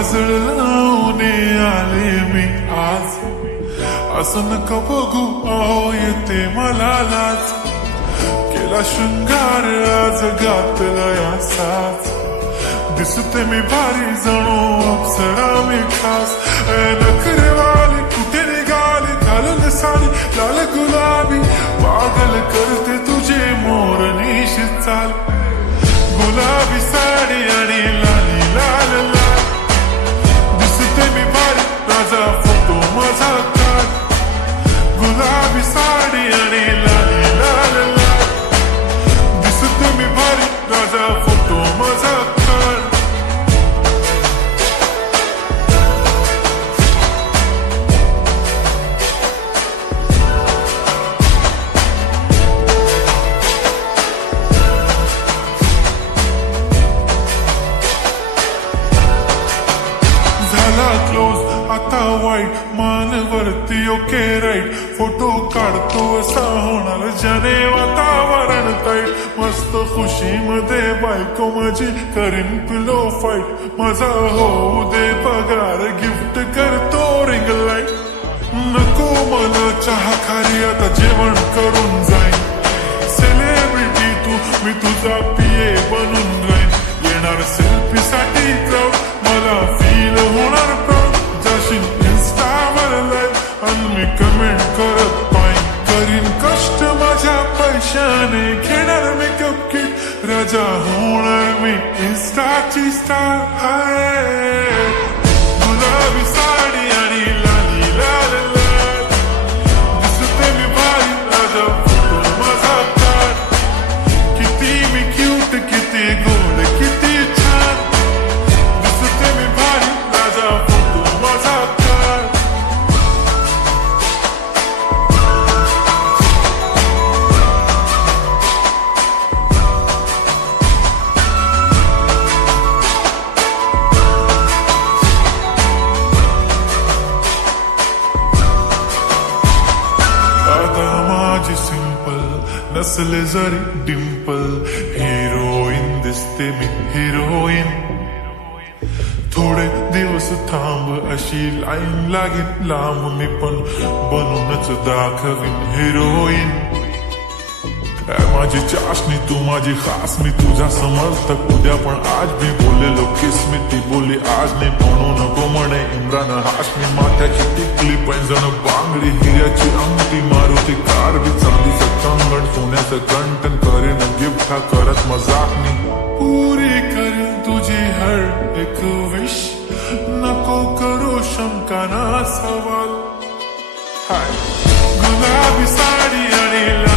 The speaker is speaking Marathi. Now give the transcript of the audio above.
काजळ लावून आले मी आज, असं नका बघू अहो येते मला लाज, केला शृंगार आज घातला असाच, दिसते मी भारी जणू अप्सरा मी खास, नखरेवाली कुठे निघाली घालून साडी लाल गुलाबी, पागल करते तुझे मोरनीशी चाल, गुलाबी साडी आणि लाली लाल लाल, दिसते मी भारी राजा फोटो माझा काढ, गुलाबी साडी आणि लाली लाल लाल, दिसते मी भारी राजा फोटो माझा काढ. क्लोज आता वाईट मानवरती ओके राईट, फोटो काढतो असा होणार ज्याने वातावरण ताईट, मस्त खुशी मध्ये बायको माझी करीन पिलो फाईट, माझा होऊ दे पगार गिफ्ट करतो रिंग लाईट, नको मला चहा खारी आता जेवण करून जाईन, सेलिब्रिटी तू मी तुझा पिये बनून राहीन, येणार सेल्फी साठी क्राऊड मला फील होणार प्राऊड, जाशील इन्स्टावर लाईव्ह आणि मी कमेंट करत पाईन, करीन कष्ट माझ्या पैशाने घेणार मेकअप किट, राजा होणार मी इन्स्टाची स्टार आहे, गुलाबी साडी आणि लाली लाल लाल, दिसते मी भारी राजा फोटो माझा काढ, किती मी क्यूट किती गोड किती छान, दिसते मी भारी राजा फोटो माझा काढ. आता माझी सिंपल नसले जरी डिंपल, हिरोईन दिसते मी हिरोईन, थोडे दिवस थांब अशी लाईन लागेल लांब, मी पण बनूनच दाखवीन हिरोईन, माझी चाशनी तू माझी खास, मी तुझा समर्थक उद्या पण आज मी बोललेलो किस मी, ती बोलली आज नाही म्हणू नको म्हणे इम्रान हाशमी, माथ्याची टिकली पैंजण बांगडी हिऱ्याची अंगठी, मारुती कार बी चांदीचं कंगण, सोन्याचं कंटन करीन गिफ्ट हा करत मजाक मी, पुरी करीन तुझी हर एक विश, नको करू शंका ना सवाल, हाय गुलाबी साडी आणि